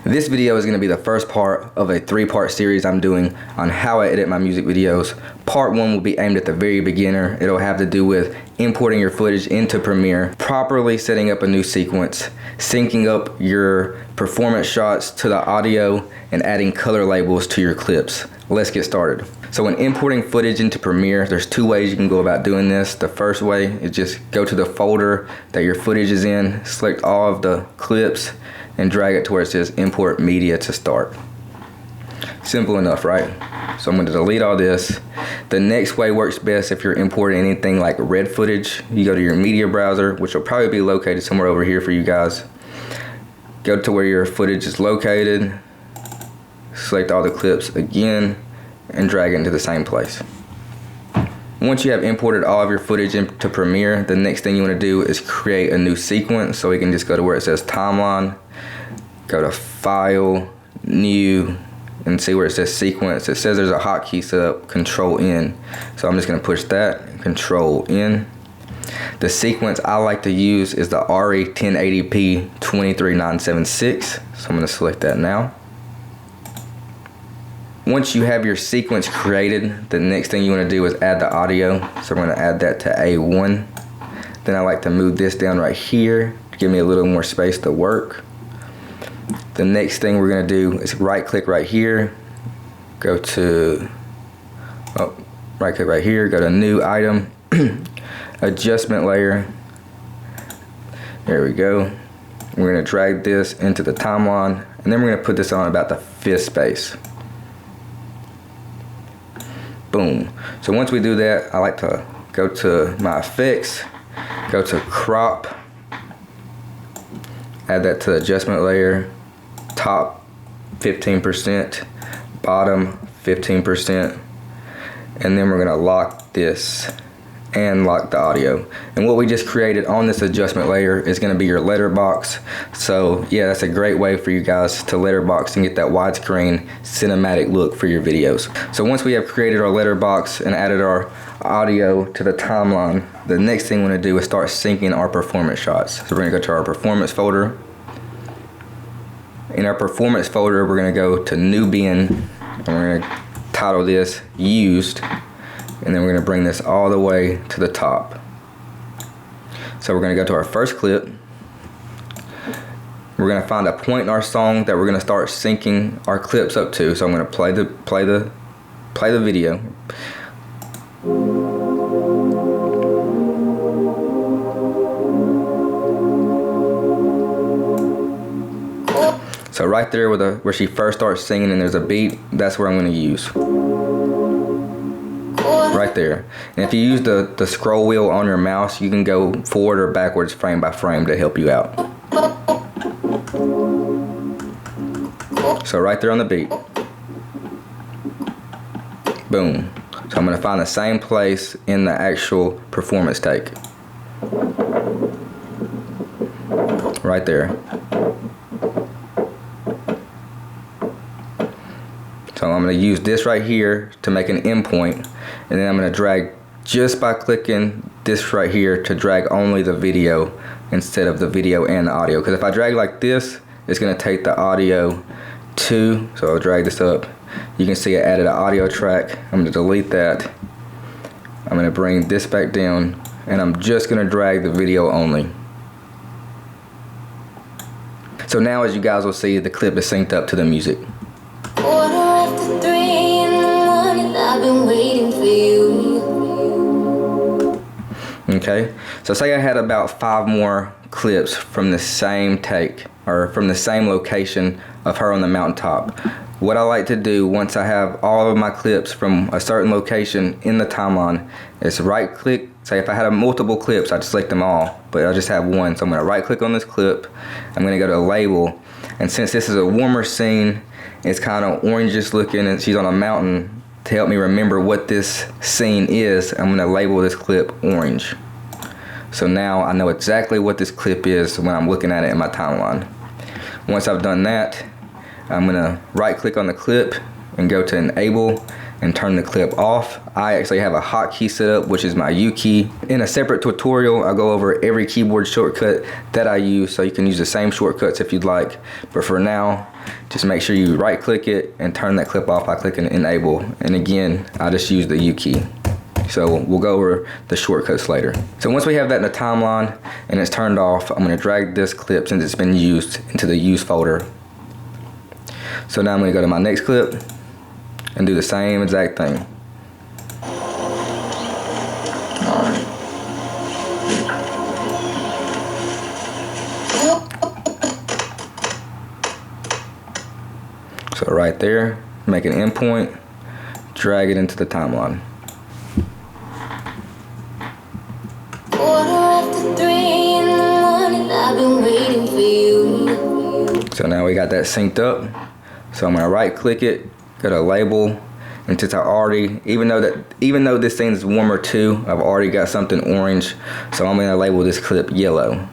This video is going to be the first part of a 3-part series I'm doing on how I edit my music videos. Part 1 will be aimed at the very beginner. It'll have to do with importing your footage into Premiere, properly setting up a new sequence, syncing up your performance shots to the audio, and adding color labels to your clips. Let's get started. So when importing footage into Premiere, there's 2 ways you can go about doing this. The first way is just go to the folder that your footage is in, select all of the clips, and drag it to where it says import media to start. Simple enough, right? So I'm going to delete all this. The next way works best if you're importing anything like red footage. You go to your media browser, which will probably be located somewhere over here for you guys. Go to where your footage is located, select all the clips again, and drag it into the same place. Once you have imported all of your footage into Premiere, the next thing you want to do is create a new sequence. So we can just go to where it says timeline, go to file, new, and see where it says sequence. It says there's a hotkey set up, Control N. So I'm just going to push that, Control N. The sequence I like to use is the RE 1080p 23976. So I'm going to select that now. Once you have your sequence created, the next thing you want to do is add the audio. So I'm going to add that to A1. Then I like to move this down right here to give me a little more space to work. The next thing we're going to do is right click right here, go to, right click right here, go to new item, adjustment layer. There we go. We're going to drag this into the timeline, and then we're going to put this on about the 5th space. Boom. So once we do that, I like to go to my effects, go to crop, add that to the adjustment layer, top 15%, bottom 15%, and then we're gonna lock this and lock the audio. And what we just created on this adjustment layer is gonna be your letterbox. So yeah, that's a great way for you guys to letterbox and get that widescreen cinematic look for your videos. So once we have created our letterbox and added our audio to the timeline, the next thing we wanna do is start syncing our performance shots. So we're gonna go to our performance folder. In our performance folder, we're gonna go to new bin, and we're gonna title this used. And then we're going to bring this all the way to the top. So we're going to go to our first clip. We're going to find a point in our song that we're going to start syncing our clips up to. So I'm going to play the video. So right there where she first starts singing and there's a beat, that's where I'm going to use. Right there. And if you use the scroll wheel on your mouse, you can go forward or backwards frame by frame to help you out. So right there on the beat. Boom. So I'm going to find the same place in the actual performance take. Right there. So I'm going to use this right here to make an endpoint, and then I'm going to drag just by clicking this right here to drag only the video instead of the video and the audio. Because if I drag like this, it's going to take the audio to, so I'll drag this up. You can see I added an audio track. I'm going to delete that. I'm going to bring this back down, and I'm just going to drag the video only. So now, as you guys will see, the clip is synced up to the music. I've been waiting for you. Okay, so say I had about 5 more clips from the same take, or from the same location of her on the mountaintop. What I like to do once I have all of my clips from a certain location in the timeline is right click. Say if I had multiple clips, I'd select them all, but I just have one. So I'm gonna right click on this clip, I'm gonna go to label, and since this is a warmer scene, it's kind of orangish looking and she's on a mountain, to help me remember what this scene is, I'm gonna label this clip orange. So now I know exactly what this clip is when I'm looking at it in my timeline. Once I've done that, I'm gonna right click on the clip and go to enable and turn the clip off. I actually have a hotkey set up, which is my U key. In a separate tutorial, I'll go over every keyboard shortcut that I use, so you can use the same shortcuts if you'd like. But for now, just make sure you right click it and turn that clip off by clicking enable. And again, I just use the U key. So we'll go over the shortcuts later. So once we have that in the timeline and it's turned off, I'm gonna drag this clip, since it's been used, into the use folder. So now I'm gonna go to my next clip and do the same exact thing. So right there, make an endpoint, drag it into the timeline. So now we got that synced up. So I'm gonna right click it, go to label, and since I already, even though this thing is warmer too, I've already got something orange, so I'm gonna label this clip yellow.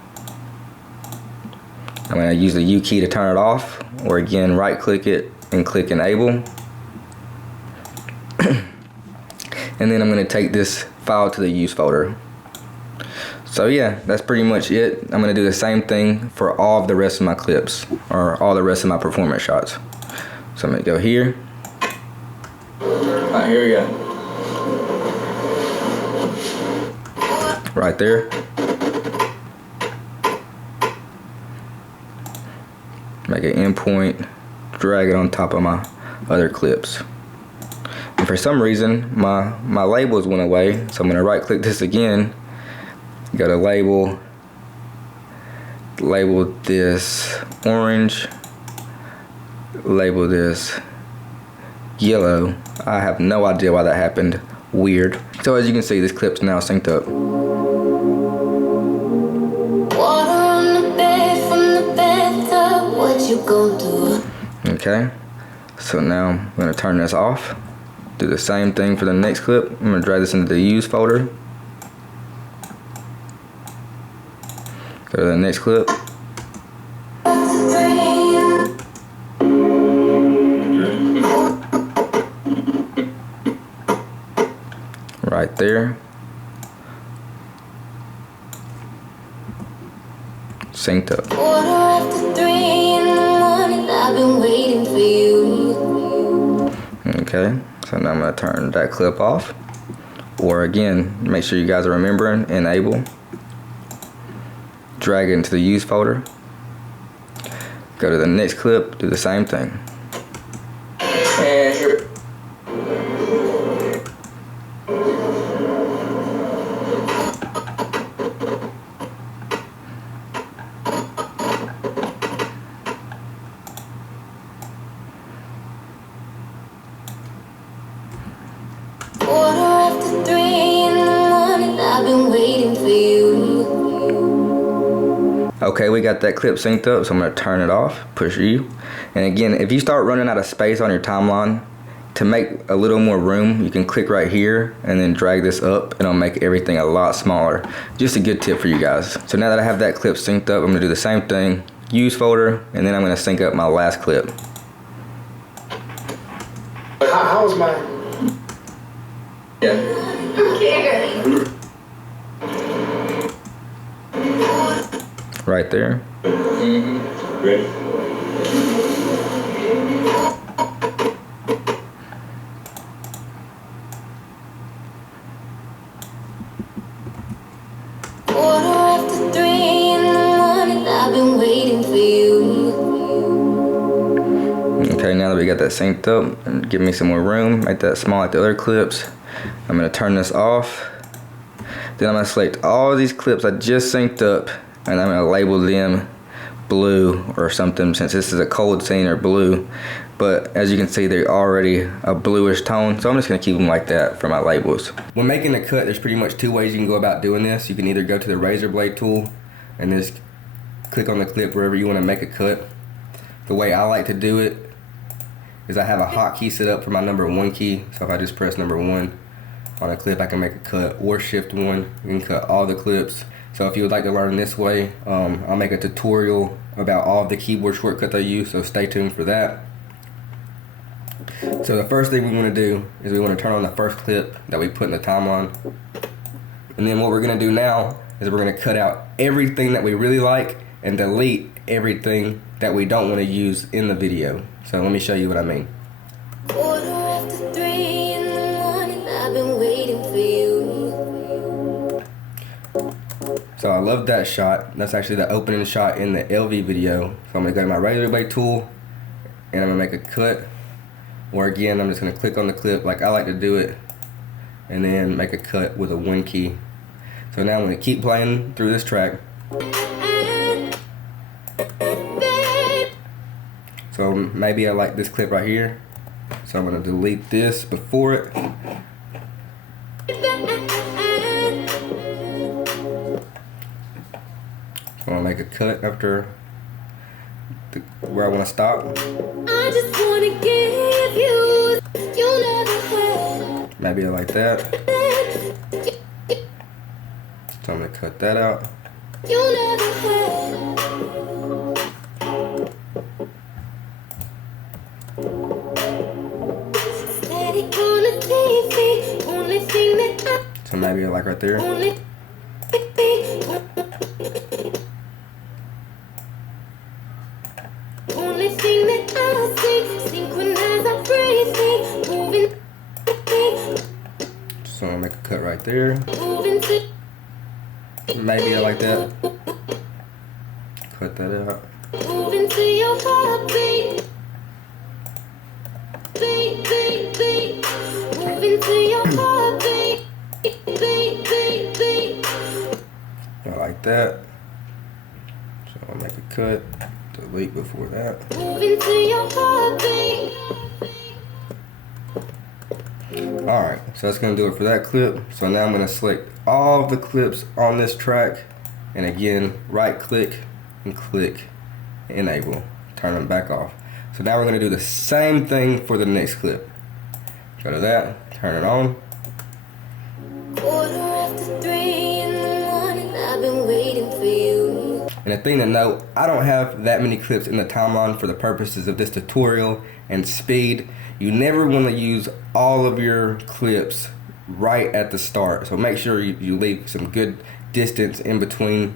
I'm gonna use the U key to turn it off, or again, right click it and click enable. And then I'm gonna take this file to the use folder. So yeah, that's pretty much it. I'm gonna do the same thing for all of the rest of my clips, or all the rest of my performance shots. So I'm gonna go here. Alright, here we go. Right there. Make an endpoint, drag it on top of my other clips. And for some reason, my labels went away, so I'm gonna right click this again. Go to label this orange, label this yellow. I have no idea why that happened. Weird. So as you can see, this clip's now synced up. Water on the bed from the bathtub, what you gon' do? Okay, so now I'm gonna turn this off. Do the same thing for the next clip. I'm gonna drag this into the use folder. Go to the next clip. Right there. Synced up. Quarter after 3 in the morning, I've been waiting for you. Okay, so now I'm gonna turn that clip off. Or again, make sure you guys are remembering, enable. Drag it into the use folder. Go to the next clip, do the same thing. And here. Quarter after 3 in the morning, I've been waiting for you. Okay, we got that clip synced up, so I'm gonna turn it off, push U. And again, if you start running out of space on your timeline, to make a little more room, you can click right here and then drag this up, and it'll make everything a lot smaller. Just a good tip for you guys. So now that I have that clip synced up, I'm gonna do the same thing, use folder, and then I'm gonna sync up my last clip. How's my... Yeah. Right there. Mm-hmm. Ready? Quarter after 3 in the morning, I've been waiting for you. Okay, now that we got that synced up, and give me some more room, make that small like the other clips. I'm gonna turn this off. Then I'm gonna select all these clips I just synced up, and I'm gonna label them blue or something, since this is a cold scene, or blue. But as you can see, they're already a bluish tone, so I'm just gonna keep them like that for my labels. When making a cut, there's pretty much two ways you can go about doing this. You can either go to the razor blade tool and just click on the clip wherever you wanna make a cut. The way I like to do it is I have a hotkey set up for my number 1 key. So if I just press number 1 on a clip, I can make a cut, or shift 1, you can cut all the clips. So if you would like to learn this way, I'll make a tutorial about all of the keyboard shortcuts I use, so stay tuned for that. So the first thing we want to do is we want to turn on the first clip that we put in the timeline. And then what we're going to do now is we're going to cut out everything that we really like and delete everything that we don't want to use in the video. So let me show you what I mean. 3:15 in the morning, I've been waiting for you. So I love that shot. That's actually the opening shot in the LV video. So I'm going to go to my regular way tool and I'm going to make a cut. Or again, I'm just going to click on the clip like I like to do it and then make a cut with a 1 key. So now I'm going to keep playing through this track. So maybe I like this clip right here. So I'm going to delete this before it. So I'm going to make a cut after where I want to stop. I just want to give you never had. Maybe I like that. So I'm going to cut that out. You never had. Static on the TV, only thing that So maybe I like right there. only thing that I see, synchronize our breathing, moving, So I'm going to make a cut right there. moving to. Maybe I like that. Cut that out. Moving to your heartbeat, beat, beat, beat. Moving to your heartbeat, beat, beat, beat. I like that. So I'll make a cut. Delete before that. Moving to your heartbeat. Alright, so that's going to do it for that clip. So now I'm going to select all of the clips on this track. And again, right click and click enable. Turn them back off. So now we're going to do the same thing for the next clip. Go to that, turn it on. 3:15 in the morning, I've been waiting for you. And a thing to note, I don't have that many clips in the timeline for the purposes of this tutorial and speed. You never want to use all of your clips right at the start. So make sure you leave some good distance in between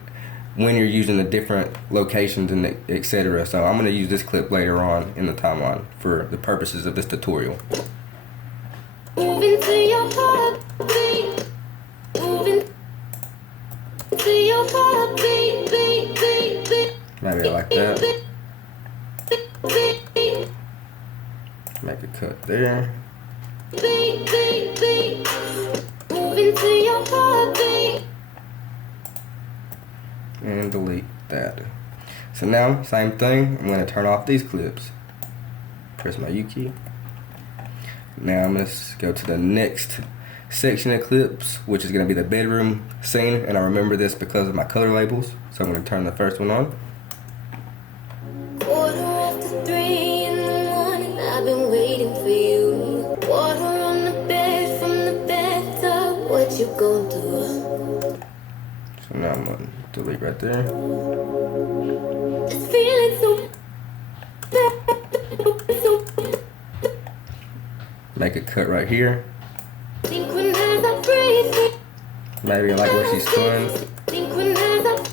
when you're using the different locations and etc. So I'm going to use this clip later on in the timeline for the purposes of this tutorial. Moving to your heartbeat, moving to your heartbeat, beat, beat, beat. Maybe I like that. Beat, beat, Make a cut there. beat, beat, beat. Moving to your heartbeat. And delete that. So now, same thing, I'm going to turn off these clips. Press my U key. Now I'm going to go to the next section of clips, which is going to be the bedroom scene. And I remember this because of my color labels. So I'm going to turn the first one on. 3:15 in the morning, I've been waiting for you. Water on the bed from the bathtub, what you gon' do? So now I'm going to delete right there. This feeling so bad, so Make a cut right here. synchronize our breathing. Maybe I like where she's spun. Synchronize our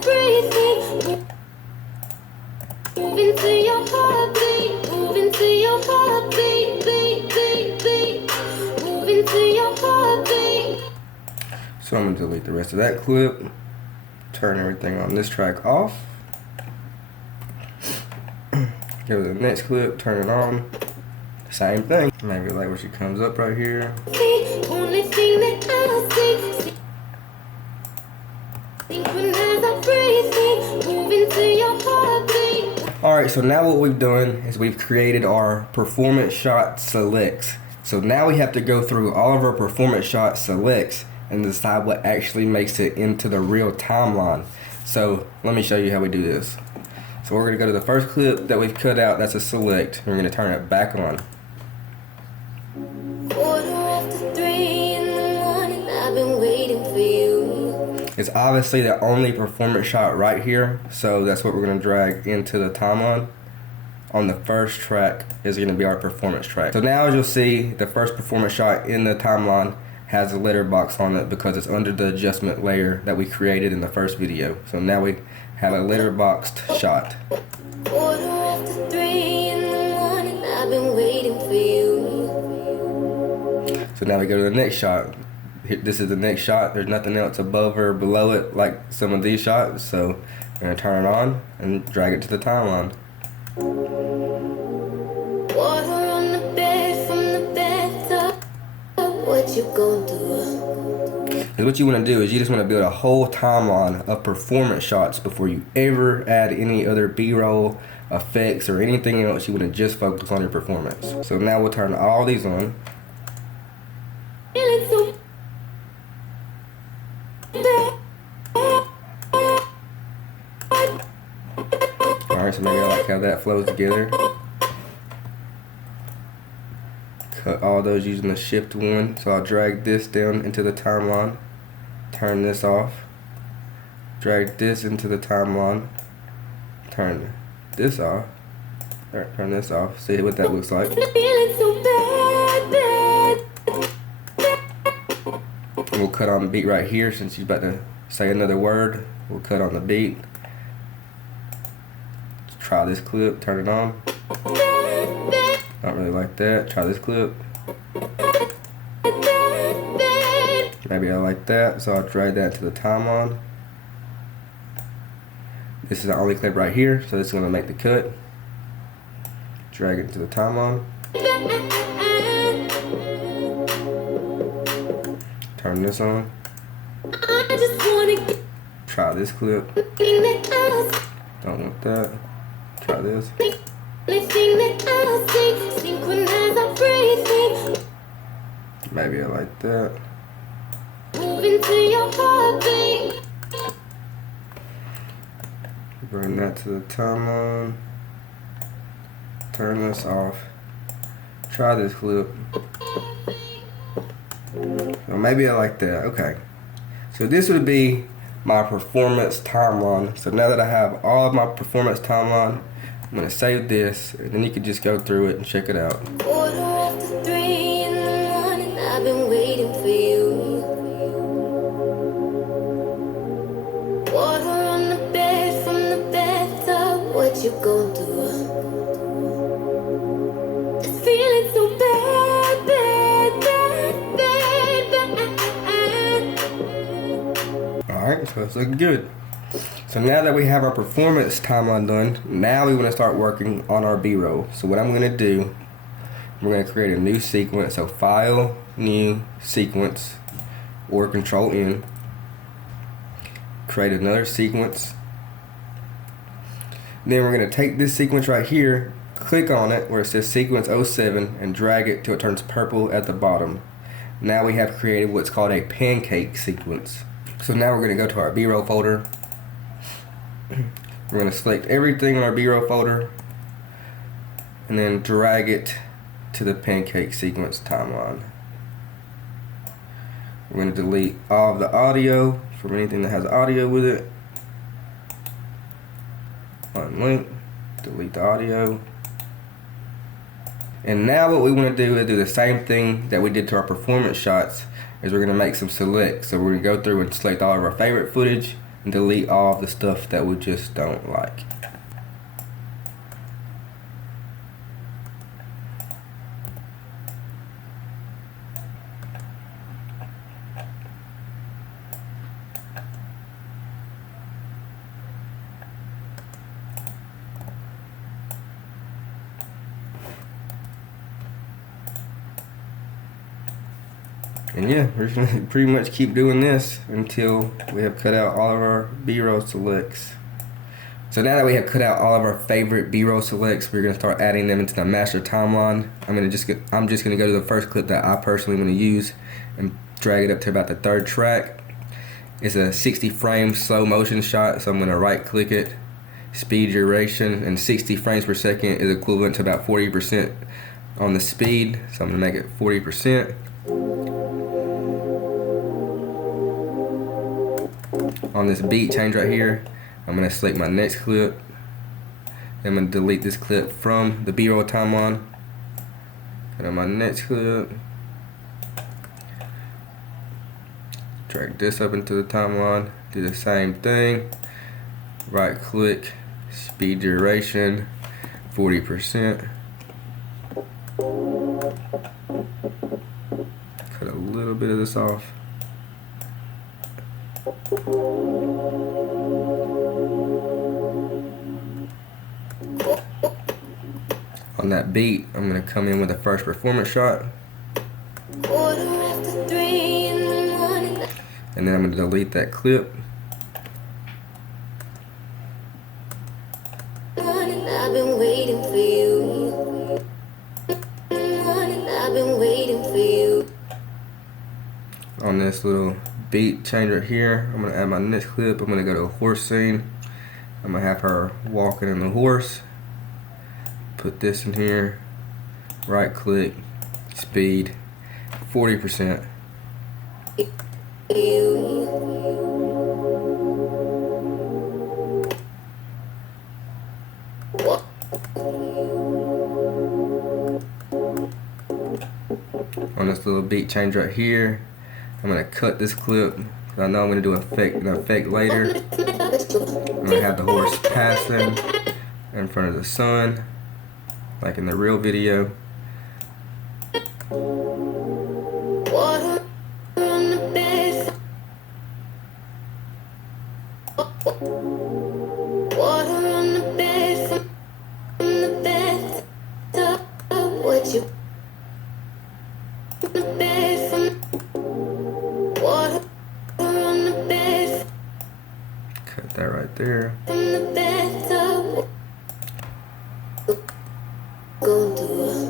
breathing. Moving to your heartbeat, moving to your heartbeat, beat, beat, beat. Moving to your heartbeat. So I'm going to delete the rest of that clip. Turn everything on this track off. Go to the next clip, turn it on. Same thing. Maybe like where she comes up right here. Only thing that I see. Synchronize our breathing, moving to your heartbeat. Alright, so now what we've done is we've created our performance shot selects. So now we have to go through all of our performance shot selects and decide what actually makes it into the real timeline. So let me show you how we do this. So we're going to go to the first clip that we've cut out, that's a select. We're going to turn it back on. 3:15 in the morning, I've been waiting for you. It's obviously the only performance shot right here, so that's what we're going to drag into the timeline. On the first track is going to be our performance track. So now as you'll see, the first performance shot in the timeline has a letterbox on it because it's under the adjustment layer that we created in the first video. So now we have a letterboxed shot. 3:15 in the morning, I've been waiting for you. So now we go to the next shot. This is the next shot. There's nothing else above or below it like some of these shots. So we're going to turn it on and drag it to the timeline. Water on the bed from the bathtub. What you gonna do? Because what you want to do is you just want to build a whole timeline of performance shots before you ever add any other B-roll, effects, or anything else. You want to just focus on your performance. So now we'll turn all these on. Feeling so bad. Alright, so maybe I like how that flows together. Cut all those using the shift 1. So I'll drag this down into the timeline. Turn this off. Drag this into the timeline. Turn this off. Turn this off. See what that looks like. Feeling so bad, bad. And we'll cut on the beat right here since he's about to say another word. We'll cut on the beat. Let's try this clip. Turn it on. Not really like that. Try this clip. Maybe I like that, so I'll drag that to the timeline. This is the only clip right here, so this is going to make the cut. Drag it to the timeline. Turn this on. Try this clip. Don't want that. Try this. Maybe I like that. Bring that to the timeline. Turn this off. Try this clip. So maybe I like that. Okay. So this would be my performance timeline. So now that I have all of my performance timeline, I'm going to save this, and then you can just go through it and check it out. 3:15 in the morning, I've been waiting for you. Water on the bed from the bathtub. What you gonna do? It's feeling so bad, bad, bad, bad, bad. Alright, so it's looking good. So now that we have our performance timeline done, now we want to start working on our B-roll. So what I'm going to do, we're going to create a new sequence. So File, New, Sequence, or Control N. Create another sequence. Then we're going to take this sequence right here, click on it where it says Sequence 07, and drag it till it turns purple at the bottom. Now we have created what's called a pancake sequence. So now we're going to go to our B-roll folder. We're going to select everything in our B-roll folder and then drag it to the pancake sequence timeline. We're going to delete all of the audio from anything that has audio with it. Unlink, delete the audio. And now what we want to do is do the same thing that we did to our performance shots, is we're going to make some selects. So we're going to go through and select all of our favorite footage and delete all of the stuff that we just don't like. And yeah, we're just gonna pretty much keep doing this until we have cut out all of our B-roll selects. So now that we have cut out all of our favorite B-roll selects, we're gonna start adding them into the master timeline. I'm just gonna go to the first clip that I personally want to use and drag it up to about the third track. It's a 60 frame slow motion shot, so I'm gonna right click it, speed duration, and 60 frames per second is equivalent to about 40% on the speed. So I'm gonna make it 40%. on this beat change right here, I'm gonna select my next clip. I'm gonna delete this clip from the B-roll timeline. And on my next clip, drag this up into the timeline, do the same thing. Right click, speed duration, 40%. Cut a little bit of this off. On that beat, I'm gonna come in with the first performance shot. And then I'm gonna delete that clip. I've been waiting for you. I've been waiting for you. On this little beat change right here, I'm gonna add my next clip. I'm gonna go to a horse scene. I'm gonna have her walking in the horse. Put this in here. Right click, speed, 40%. On this little beat change right here, I'm gonna cut this clip because I know I'm gonna do an effect later. I'm gonna have the horse passing in front of the sun, like in the real video. Water on the bed. Water on the bed from the bathtub. What you? The bed from water on the bed. Cut that right there. From the bathtub. Go do it.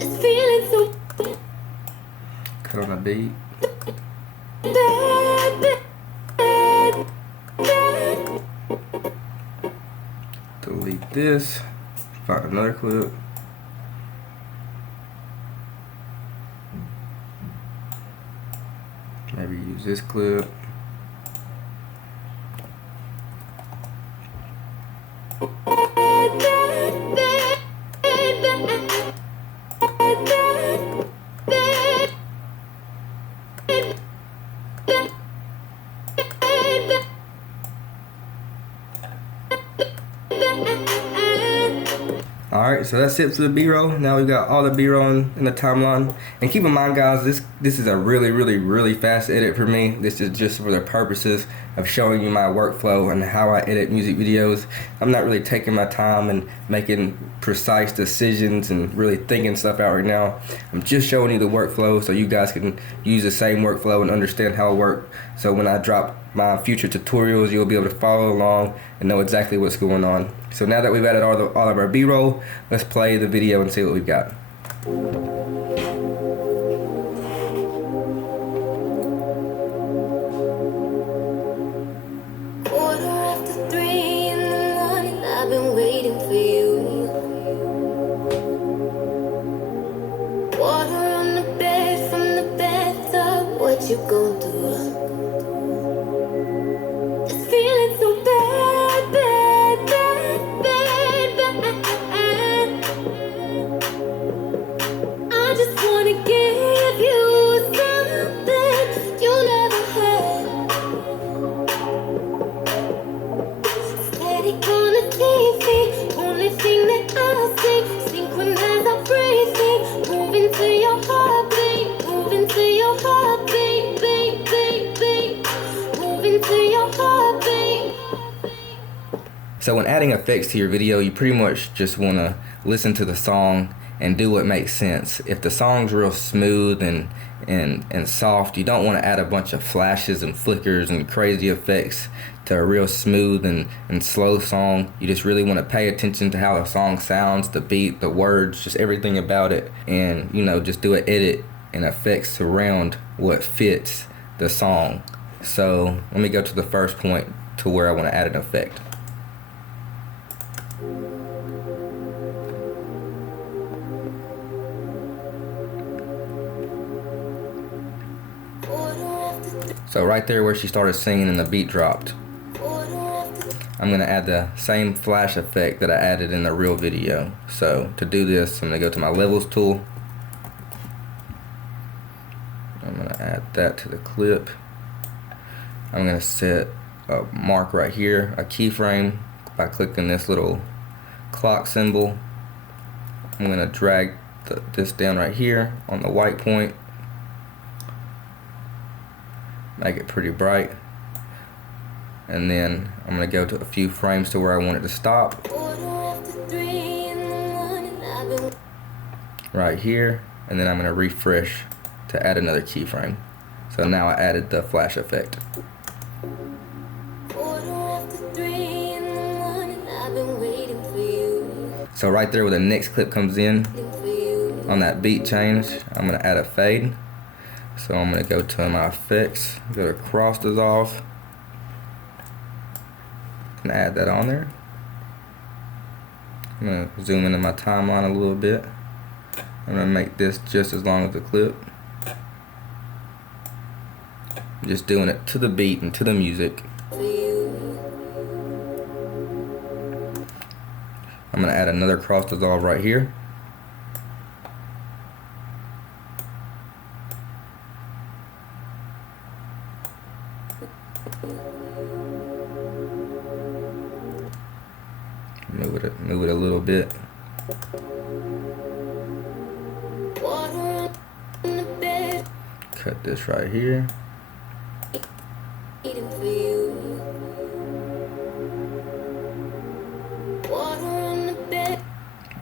This feeling so Cut on the beat. bad, bad, bad. Delete this. Find another clip. Maybe use this clip. Alright, so that's it for the B-roll. Now we've got all the B-roll in the timeline. And keep in mind, guys, this is a really fast edit for me. This is just for the purposes of showing you my workflow and how I edit music videos. I'm not really taking my time and making precise decisions and really thinking stuff out right now. I'm just showing you the workflow so you guys can use the same workflow and understand how it works. So when I drop my future tutorials, you'll be able to follow along and know exactly what's going on. So now that we've added all of our B-roll, let's play the video and see what we've got. Quarter after 3 in the morning, I've been waiting for you. Water on the bed from the bathtub. What you gon' do? This feeling so bad, bad, bad, bad, bad. I just wanna give you something you never had. Steady on the TV, only thing that I see. Synchronize our breathing, moving to your heartbeat, moving to your heartbeat, beat, beat, beat, moving to your heartbeat. So when adding effects to your video, you pretty much just want to listen to the song and do what makes sense. If the song's real smooth and soft, you don't want to add a bunch of flashes and flickers and crazy effects to a real smooth and slow song. You just really want to pay attention to how the song sounds, the beat, the words, just everything about it, and just do an edit and effects around what fits the song. So let me go to the first point to where I want to add an effect. So right there where she started singing and the beat dropped, I'm gonna add the same flash effect that I added in the real video. So to do this, I'm gonna go to my levels tool. I'm gonna add that to the clip. I'm gonna set a mark right here, a keyframe, by clicking this little clock symbol. I'm gonna drag this down right here on the white point, make it pretty bright, and then I'm gonna go to a few frames to where I want it to stop. Right here, and then I'm gonna refresh to add another keyframe. So now I added the flash effect. So right there where the next clip comes in, on that beat change, I'm gonna add a fade. So I'm gonna go to my effects, go to cross dissolve, and add that on there. I'm gonna zoom into my timeline a little bit. I'm gonna make this just as long as the clip. I'm just doing it to the beat and to the music. I'm gonna add another cross dissolve right here. Move it a little bit. Cut this right here.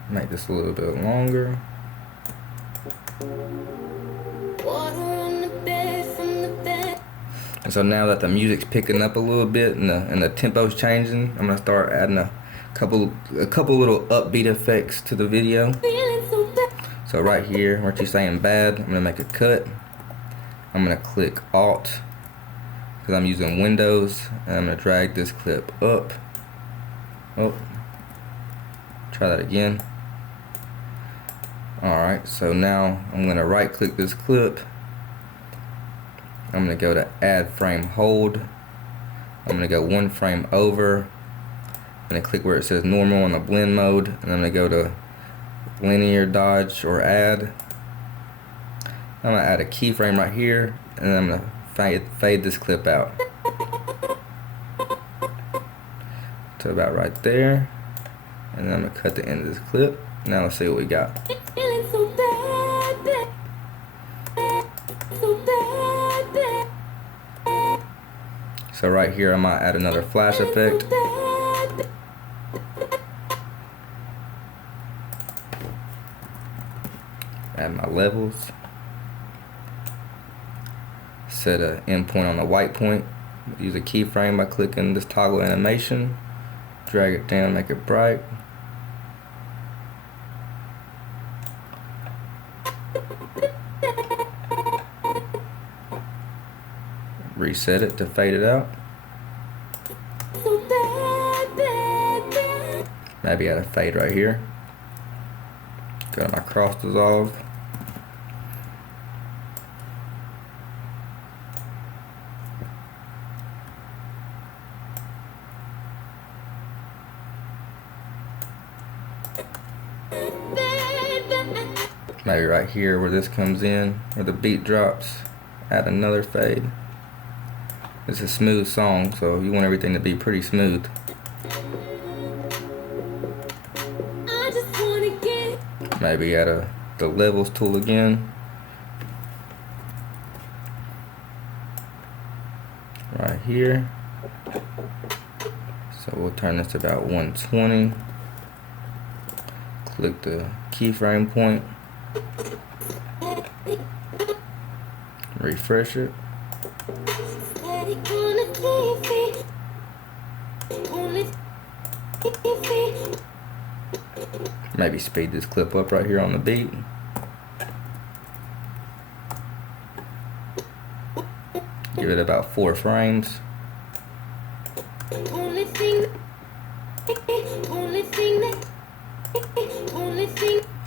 Make this a little bit longer. And so now that the music's picking up a little bit and the tempo's changing, I'm gonna start adding a couple little upbeat effects to the video. So right here, where she's saying bad, I'm gonna make a cut. I'm gonna click Alt because I'm using Windows, and I'm gonna drag this clip up. Oh, try that again. Alright, so now I'm gonna right click this clip. I'm gonna go to add frame hold. I'm gonna go one frame over. I'm gonna click where it says normal on the blend mode, and I'm gonna go to linear dodge or add. I'm gonna add a keyframe right here, and then I'm gonna fade this clip out to about right there, and then I'm gonna cut the end of this clip. Now let's see what we got. So right here, I might add another flash effect. Add my levels. Set an endpoint on the white point. Use a keyframe by clicking this toggle animation. Drag it down, make it bright. Reset it to fade it out. Maybe add a fade right here. Go to my cross dissolve. Maybe right here where this comes in, where the beat drops, add another fade. It's a smooth song, so you want everything to be pretty smooth. Maybe add the levels tool again. Right here. So we'll turn this to about 120. Click the keyframe point. Refresh it. Maybe speed this clip up right here on the beat. Give it about 4 frames.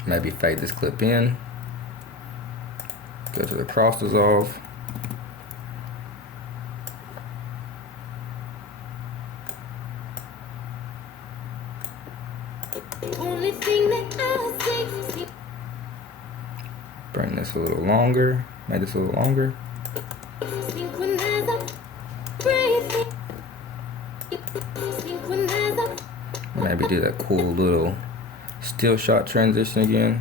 Maybe fade this clip in. Go to the cross dissolve. Only thing that I see. Bring this a little longer. Make this a little longer. Synchronize our breathing. Synchronize our Maybe do that cool little still shot transition again.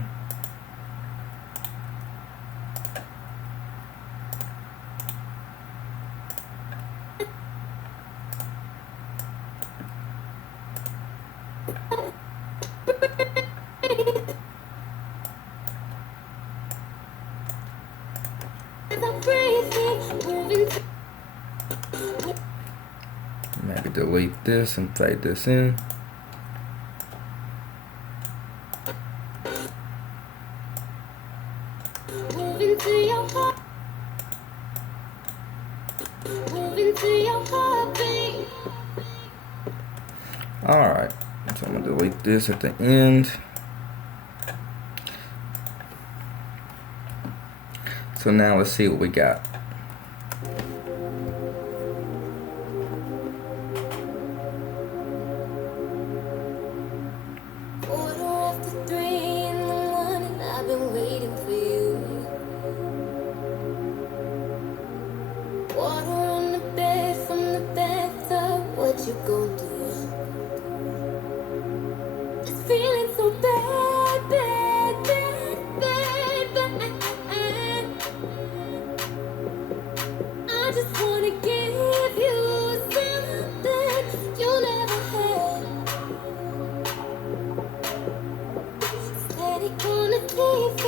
breathing. Moving to Maybe delete this and fade this in. moving to your heart. Moving to your heartbeat. Alright, so I'm gonna delete this at the end. So now let's see what we got. Quarter after 3 in the morning, I've been waiting for you. Water on the bed from the bathtub, what you gon' do? It's feeling so bad, bad, bad, bad, bad. I just wanna give you something you never had. Static on the TV,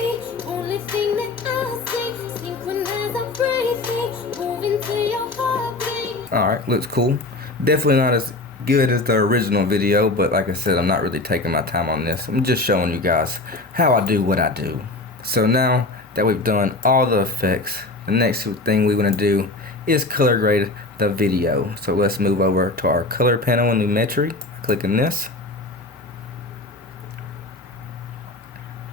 only thing that I see. Synchronize our breathing, moving to your heartbeat. Alright, looks cool. Definitely not as good as the original video, but like I said, I'm not really taking my time on this. I'm just showing you guys how I do what I do. So now that we've done all the effects, the next thing we want to do is color grade the video. So let's move over to our color panel in Lumetri. Clicking this.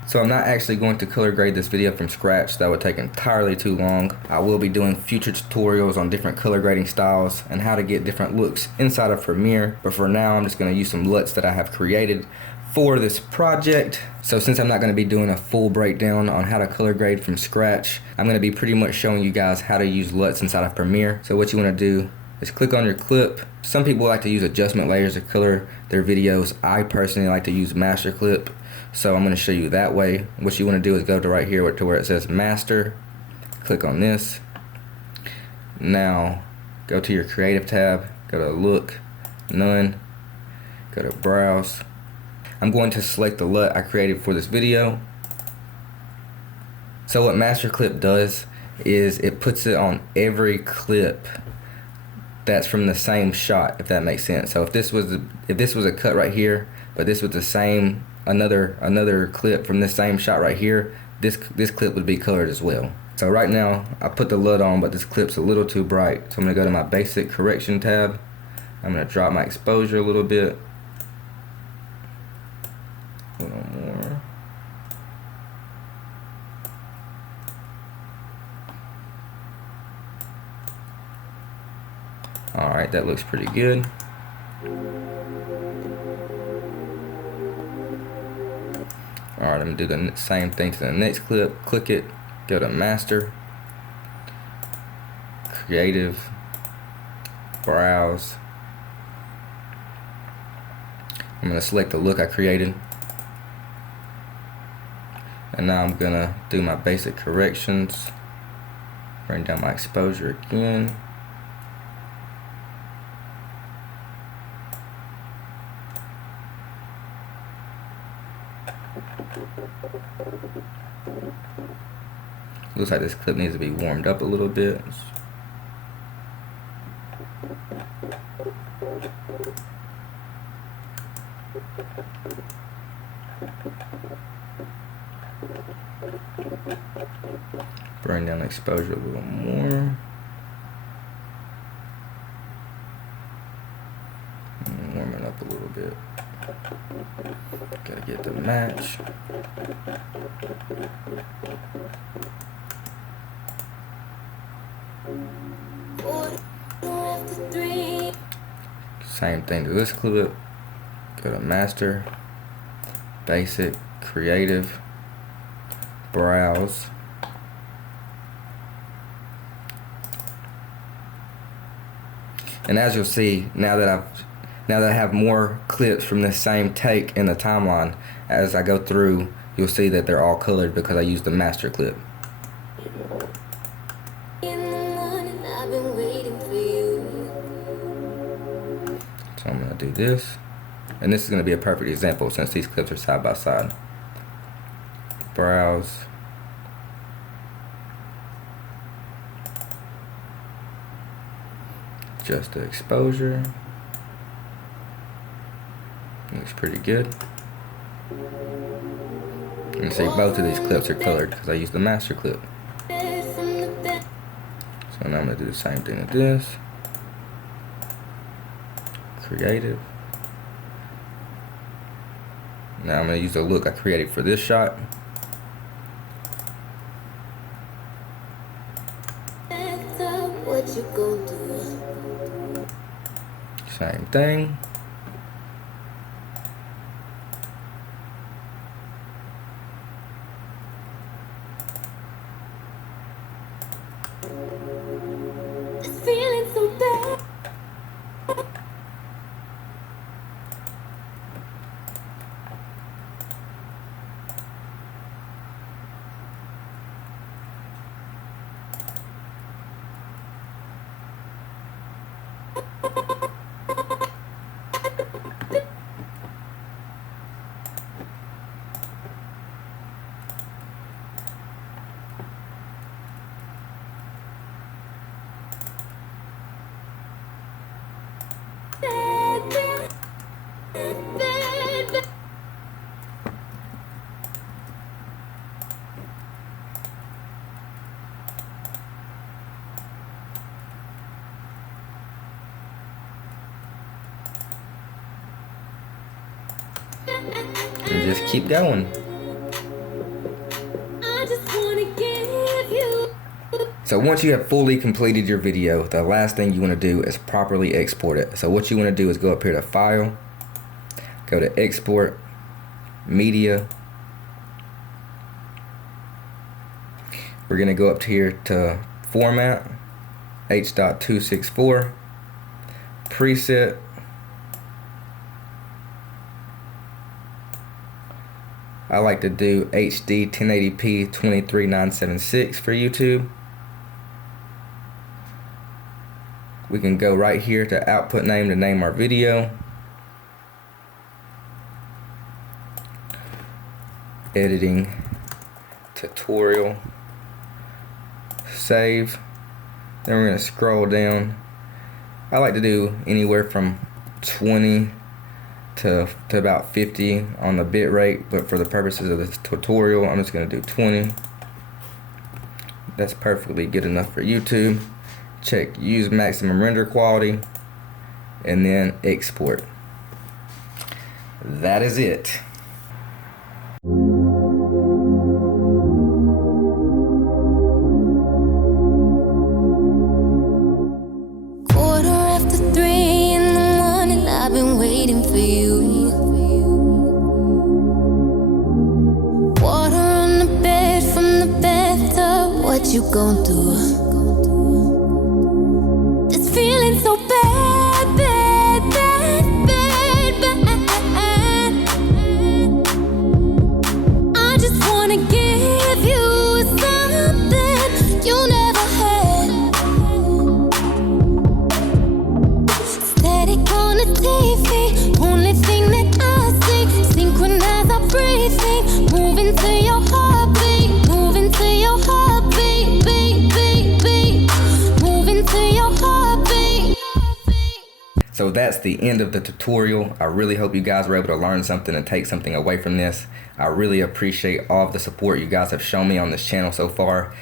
So I'm not actually going to color grade this video from scratch. That would take entirely too long. I will be doing future tutorials on different color grading styles and how to get different looks inside of Premiere. But for now, I'm just going to use some LUTs that I have created for this project. So since I'm not going to be doing a full breakdown on how to color grade from scratch, I'm going to be pretty much showing you guys how to use LUTs inside of Premiere. So what you want to do is click on your clip. Some people like to use adjustment layers to color their videos. I personally like to use master clip. So I'm going to show you that way. What you want to do is go to right here to where it says master. Click on this. Now go to your creative tab. Go to look, none. Go to browse. I'm going to select the LUT I created for this video. So what master clip does is it puts it on every clip that's from the same shot, if that makes sense. So if this was a cut right here, but this was the same another clip from this same shot right here, this clip would be colored as well. So right now I put the LUT on, but this clip's a little too bright. So I'm gonna go to my basic correction tab. I'm gonna drop my exposure a little bit. A little more. Alright, that looks pretty good. Alright, I'm gonna do the same thing to the next clip. Click it, go to master, creative, browse. I'm gonna select the look I created. And now I'm gonna do my basic corrections. Bring down my exposure again. Looks like this clip needs to be warmed up a little bit. Bring down the exposure a little more. And warm it up a little bit. Gotta get the match. After 3. Same thing to this clip. Go to master, basic, creative, browse. And as you'll see, now that I have more clips from the same take in the timeline, as I go through, you'll see that they're all colored because I used the master clip. In the morning, I've been waiting for you. So I'm gonna do this, and this is gonna be a perfect example since these clips are side by side. Browse. Just the exposure. Looks pretty good. You can see both of these clips are colored because I used the master clip. So now I'm gonna do the same thing with this. Creative. Now I'm gonna use the look I created for this shot. What you gonna do? Same thing. It's feeling so bad. And just keep going. I just wanna give you. So once you have fully completed your video, the last thing you want to do is properly export it. So what you want to do is go up here to File, go to Export, Media. We're going to go up here to Format, H.264, Preset, I like to do HD 1080p 23976 for YouTube. We can go right here to output name to name our video. Editing, tutorial, save. Then we're going to scroll down. I like to do anywhere from 20 to about 50 on the bit rate, but for the purposes of this tutorial, I'm just going to do 20. That's perfectly good enough for YouTube. Check use maximum render quality and then export. That is it. Quarter after 3 in the morning, I've been waiting for you. Water on the bed from the bathtub, what you gon' do? This feeling so bad, bad, bad, bad, bad. I just wanna give you something you never had. Static on the TV, only thing that I see. Synchronize our breathing, moving to your heartbeat, moving to your heartbeat, beat, beat, beat, moving to your heartbeat. So that's the end of the tutorial. I really hope you guys were able to learn something and take something away from this. I really appreciate all of the support you guys have shown me on this channel so far.